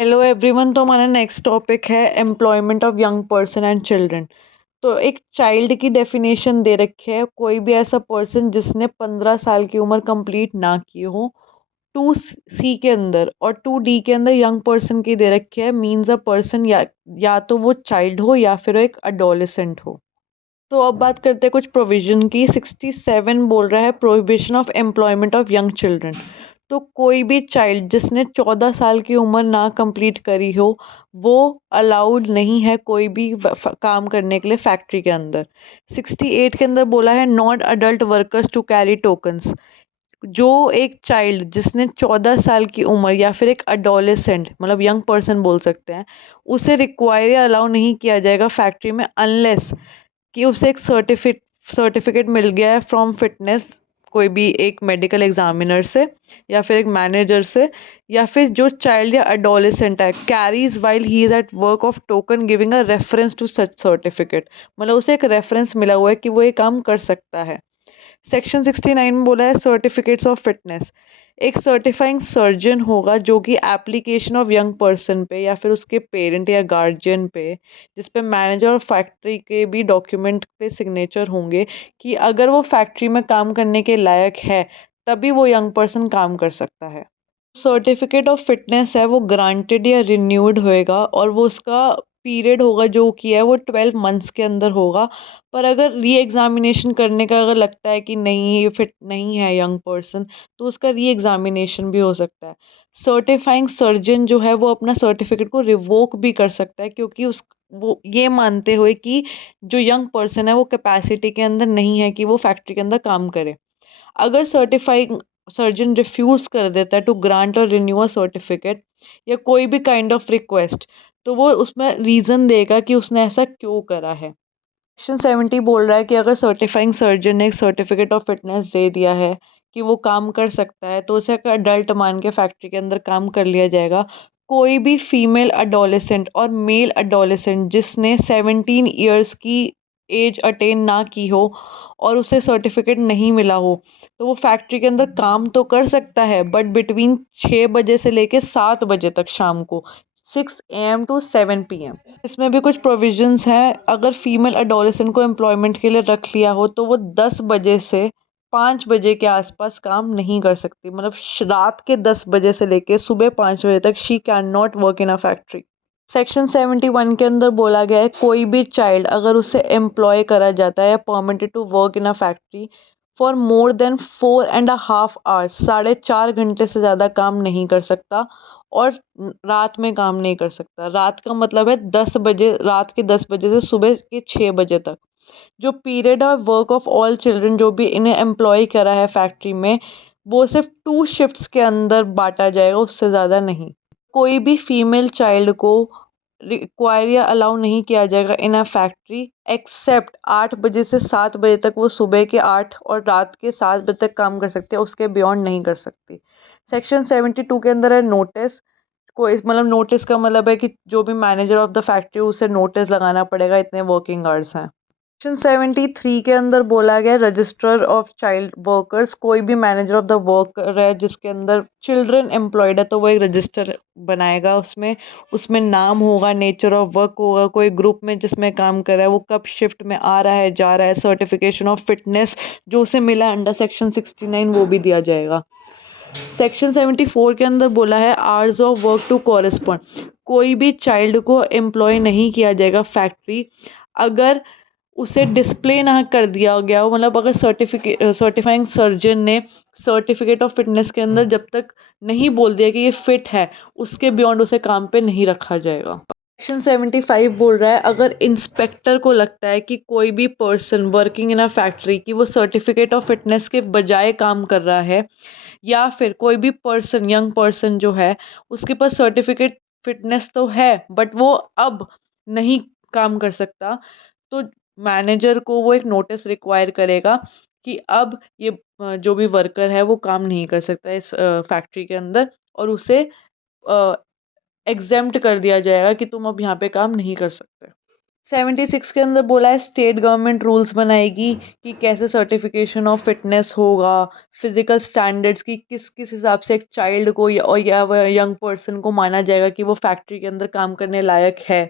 Hello everyone. तो हमारा next topic है employment of young person and children. तो एक चाइल्ड की डेफिनेशन दे रखी है, कोई भी ऐसा पर्सन जिसने 15 साल की उम्र कंप्लीट ना की हो। 2C के अंदर और 2D के अंदर यंग पर्सन की दे रखी है, मीन्स अ पर्सन या तो वो चाइल्ड हो या फिर वो एक अडोलेसेंट हो। तो अब बात करते हैं कुछ प्रोविजन की। 67 बोल रहा है prohibition of employment of young children. तो कोई भी चाइल्ड जिसने 14 साल की उम्र ना कंप्लीट करी हो, वो अलाउड नहीं है कोई भी काम करने के लिए फैक्ट्री के अंदर। 68 के अंदर बोला है non adult workers to carry tokens. जो एक चाइल्ड जिसने 14 साल की उम्र या फिर एक अडोलेसेंट मतलब यंग पर्सन बोल सकते हैं, उसे रिक्वायर या अलाउ नहीं किया जाएगा फैक्ट्री में अनलेस कि उसे एक सर्टिफिकेट मिल गया है फ्रॉम फिटनेस, कोई भी एक मेडिकल एग्जामिनर से या फिर एक मैनेजर से, या फिर जो चाइल्ड या अडोलेसेंट है carries while he is at work of token giving a reference to such certificate, मतलब उसे एक रेफरेंस मिला हुआ है कि वो ये काम कर सकता है। सेक्शन 69 में बोला है सर्टिफिकेट्स ऑफ फिटनेस। एक सर्टिफाइंग सर्जन होगा जो कि एप्लीकेशन ऑफ यंग पर्सन पे या फिर उसके पेरेंट या गार्जियन पे, जिस पे मैनेजर और फैक्ट्री के भी डॉक्यूमेंट पे सिग्नेचर होंगे कि अगर वो फैक्ट्री में काम करने के लायक है तभी वो यंग पर्सन काम कर सकता है। सर्टिफिकेट ऑफ फिटनेस है वो ग्रांटेड या रिन्यूड होएगा और वो उसका पीरियड होगा जो कि है वो 12 मंथ्स के अंदर होगा। पर अगर री एग्ज़ामिनेशन करने का अगर लगता है कि नहीं ये फिट नहीं है यंग पर्सन, तो उसका री एग्ज़ामिनेशन भी हो सकता है। सर्टिफाइंग सर्जन जो है वो अपना सर्टिफिकेट को रिवोक भी कर सकता है, क्योंकि उस वो ये मानते हुए कि जो यंग पर्सन है वो कैपेसिटी के अंदर नहीं है कि वो फैक्ट्री के अंदर काम करे। अगर सर्टिफाइंग सर्जन रिफ्यूज़ कर देता है टू ग्रांट और रिन्यू अ सर्टिफिकेट या कोई भी काइंड ऑफ रिक्वेस्ट, तो वो उसमें रीज़न देगा कि उसने ऐसा क्यों करा है। सेक्शन 70 बोल रहा है कि अगर सर्टिफाइंग सर्जन ने एक सर्टिफिकेट ऑफ फिटनेस दे दिया है कि वो काम कर सकता है, तो उसे एक अडल्ट मान के फैक्ट्री के अंदर काम कर लिया जाएगा। कोई भी फीमेल अडोलेसेंट और मेल अडोलेसेंट जिसने 17 ईयर्स की एज अटेन ना की हो और उसे सर्टिफिकेट नहीं मिला हो, तो वो फैक्ट्री के अंदर काम तो कर सकता है बट बिटवीन 6 बजे से लेके 7 बजे तक शाम को, 6 AM टू 7 PM। इसमें भी कुछ प्रोविजंस हैं। अगर फीमेल अडोलेसेंट को एम्प्लॉयमेंट के लिए रख लिया हो तो वो 10 बजे से 5 बजे के आसपास काम नहीं कर सकती, मतलब रात के 10 बजे से लेके सुबह 5 बजे तक she can not work in a factory. Section 71 के अंदर बोला गया है कोई भी चाइल्ड अगर उसे एम्प्लॉय करा जाता है या permitted to work in a factory for more than 4.5 hours, 4.5 घंटे से ज़्यादा काम नहीं कर सकता और रात में काम नहीं कर सकता। रात का मतलब है 10 बजे, रात के 10 बजे से सुबह के 6 बजे तक। जो period of work of all children जो भी इन्हें एम्प्लॉय करा है फैक्ट्री में, वो सिर्फ 2 शिफ्ट्स के अंदर बांटा जाएगा, उससे ज़्यादा नहीं। कोई भी फीमेल चाइल्ड को रिक्वायर या अलाउ नहीं किया जाएगा इन अ फैक्ट्री एक्सेप्ट 8 बजे से 7 बजे तक, वो सुबह के 8 और रात के 7 बजे तक काम कर सकते हैं, उसके बियॉन्ड नहीं कर सकती। सेक्शन 72 के अंदर है नोटिस। कोई मतलब नोटिस का मतलब है कि जो भी मैनेजर ऑफ द फैक्ट्री उसे नोटिस लगाना पड़ेगा, इतने वर्किंग आवर्स हैं। सेक्शन 73 के अंदर बोला गया रजिस्टर ऑफ चाइल्ड वर्कर्स। कोई भी मैनेजर ऑफ द वर्कर है जिसके अंदर चिल्ड्रन एम्प्लॉयड है तो वो एक रजिस्टर बनाएगा, उसमें उसमें नाम होगा, नेचर ऑफ वर्क होगा, कोई ग्रुप में जिसमें काम कर रहा है, वो कब शिफ्ट में आ रहा है जा रहा है, सर्टिफिकेशन ऑफ फिटनेस जो उसे मिला अंडर सेक्शन 69 वो भी दिया जाएगा। सेक्शन 74 के अंदर बोला है hours of work to correspond. कोई भी चाइल्ड को एम्प्लॉय नहीं किया जाएगा फैक्ट्री अगर उसे डिस्प्ले ना कर दिया गया हो, मतलब अगर सर्टिफाइंग सर्जन ने सर्टिफिकेट ऑफ फिटनेस के अंदर जब तक नहीं बोल दिया कि ये फिट है, उसके बियॉन्ड उसे काम पे नहीं रखा जाएगा। सेक्शन 75 बोल रहा है अगर इंस्पेक्टर को लगता है कि कोई भी person working in a factory की वो सर्टिफिकेट ऑफ फिटनेस के बजाय काम कर रहा है, या फिर कोई भी पर्सन यंग पर्सन जो है उसके पास सर्टिफिकेट फिटनेस तो है बट वो अब नहीं काम कर सकता, तो मैनेजर को वो एक नोटिस रिक्वायर करेगा कि अब ये जो भी वर्कर है वो काम नहीं कर सकता इस फैक्ट्री के अंदर, और उसे एग्जेम्प्ट कर दिया जाएगा कि तुम अब यहाँ पे काम नहीं कर सकते। 76 के अंदर बोला है स्टेट गवर्नमेंट रूल्स बनाएगी कि कैसे सर्टिफिकेशन ऑफ फिटनेस होगा, फिजिकल स्टैंडर्ड्स की किस किस हिसाब से एक चाइल्ड को या यंग पर्सन को माना जाएगा कि वो फैक्ट्री के अंदर काम करने लायक है।